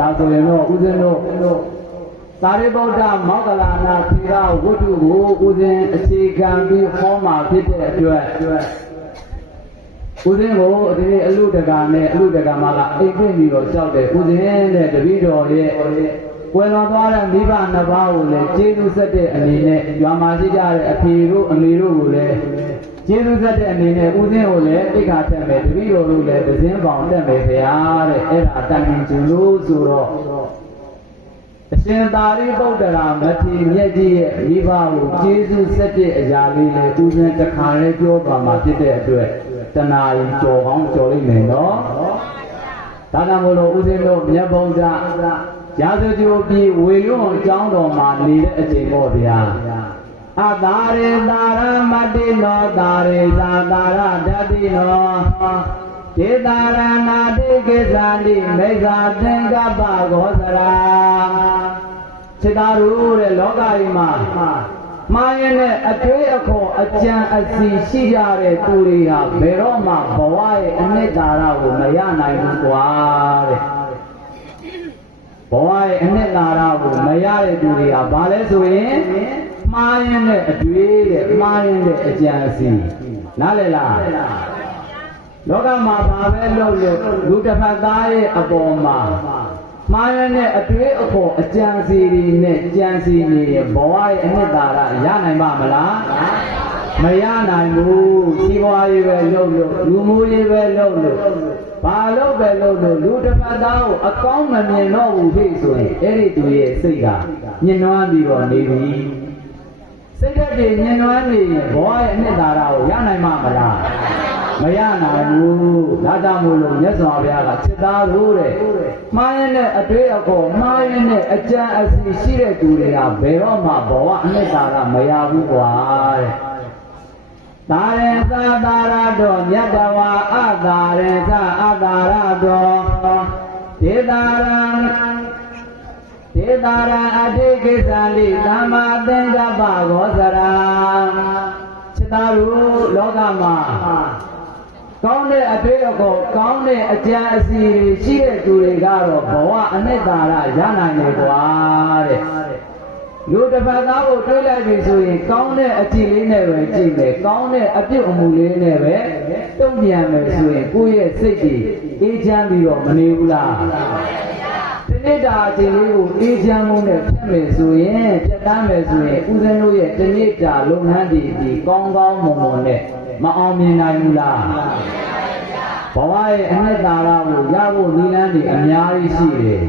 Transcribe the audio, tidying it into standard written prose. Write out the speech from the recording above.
ဒါဆိုရင်တော့ဦးဇင်းတို့သာရိပုတ္တမောက္ကလနာသီလဝတ္ထုကိုဦးဇင်းအခြေခံပြီးဟောမှာဖြစ်တဲ့အတွက်ဦးဇင်းကိုဒီနေ့အလူတကာနဲ့အလူတကာမကအိမ်ပြင်ပြီးတော့ကြောက်တယ်ဦးဇင်းတဲ့တပည့်တော်ရဲ့ကွယ်လွန်သွားတဲ့မိဘနှစ်ပါးကိုလည်းကျေးဇူးဆက်တဲ့အနေနဲ့ရွာမှာရှိကြတဲ့အဖေတို့အမေတို့ကိုလည်းကျေးဇူးဆက်တဲ့အနေနဲ့ဦးဇင်းကိုလည်းတိက္ခာထက်မယ်တပည့်တော်တို့လည်းဒဇင်းပေါင်တက်မယ်ဗျာတဲ့အဲ့ဒါတိုင်ပင်ကျလို့ဆိုတော့အရှင်သာရိပုတ္တရာမထေရမြတ်ကြီးရဲ့မိဘကိုကျေးဇူးဆက်တဲ့အရာလေးလည်းဦးဇင်းတစ်ခါလေးပြောသွားမှာဖြစ်တဲ့အတွက်တဏှာရင်ကြော်ကောင်းကြော်လိမ့်မယ်နော်ဒါကြောင့်မို့လို့ဦးဇင်းတို့မြတ်ဘုံကြရာဇဂိုပြည်ဝေရုံအကြောင်းတော်မှာနေတဲ့အချိန်ပေါ့ဗျာအတာရေတာရမတိနောတာရေသာတာရဓတ္တိနောဒေတာရဏာတိကိစ္ဆာတိမိစ္ဆာသင်္ကပ္ပဂောသရာစေတာရူတဲ့လောကကြီးမှာမှားရင်နဲ့အတွေးအခေါ်အကြံအစီရှိကြတဲ့သူတွေဟာဘယ်တော့မှဘဝရဲ့အနှစ်သာရကိုမရနိုင်ဘူးကွာတဲ့ဘဝရဲ့အနှစ်သာရကိုမရတဲ့သူတွေဟာဘာလဲဆိုရင်မှားရင်နဲ့အတွေးတဲ့မှားရင်တဲ့အကြံအစီနားလည်လားလောကမှာဘာပဲလုပ်လို့လူတစ်ဖက်သားရဲ့အပေါ်မှာမှားရတဲ့အတွေးအခေါ်အကြံစီတွေနဲ့ကြံစီနေရဲ့ဘဝရဲ့အနှစ်သာရရနိုင်ပါမလားမရနိုင်ဘူးစီးပွားရေးပဲလုပ်လို့လူမှုရေးပဲလုပ်လို့ဘာလို့ပဲလုပ်လို့လူတစ်ဖက်သားကိုအကောင်းမမြင်တော့ဘူးဖြစ်ဆိုရင်အဲ့ဒီသူရဲ့စိတ်ကညှဉ်းနှွမ်းပြီးတော့နေပြီစိတ်ဓာတ်တွေညှဉ်းနှွမ်းနေရင်ဘဝရဲ့အနှစ်သာရကိုရနိုင်မှာမလားမရနိုင်ဘူးဒါကြောင့်မို့လို့မြတ်စွာဘုရားကจิตသားတို့တဲ့မှားရင်တဲ့အတွေးအခေါ်မှားရင်တဲ့အကြံအစီရှိတဲ့သူတွေကဘယ်တော့မှဘဝအနှစ်သာရမရဘူးကွာတဲ့သာရေသာသာရတော်မြတ်တဝါအသာရေသာအသာရတော်ဒေတာရံဒေတာရံအတိကိစ္ဆာလိသမ္မာသင်္ကပ္ပဂောသရာจิตသားတို့လောကမှာကောင်းတဲ့အတွေ့အခေါ်ကောင်းတဲ့အကြံအစီတွေရှိတဲ့သူတွေကတော့ဘဝအနှစ်သာရရနိုင်တယ်ကွာတဲ့လူတစ်ဖက်သားကိုတွေးလိုက်ပြီဆိုရင်ကောင်းတဲ့အကြည့်လေးနဲ့ပဲကြည့်မယ်ကောင်းတဲ့အပြုတ်အမူလေးနဲ့ပဲတုံ့ပြန်မယ်ဆိုရင်ကိုယ့်ရဲ့စိတ်ကြီးအေးချမ်းပြီးတော့မနေဘူးလားဒီနေ့တာအချိန်လေးကိုအေးချမ်းမှုနဲ့ဖြတ်မယ်ဆိုရင်ဖြတ်တန်းမယ်ဆိုရင်ဦးဇင်းတို့ရဲ့ဒီနေ့တာလုပ်ငန်းတွေဒီကောင်းကောင်းမွန်မွန်နဲ့မအောင်မြင်နိုင်ဘူးလားဘဝရဲ့အနှစ်သာရကိုရဖို့နည်းလမ်းတွေအများကြီးရှိတယ်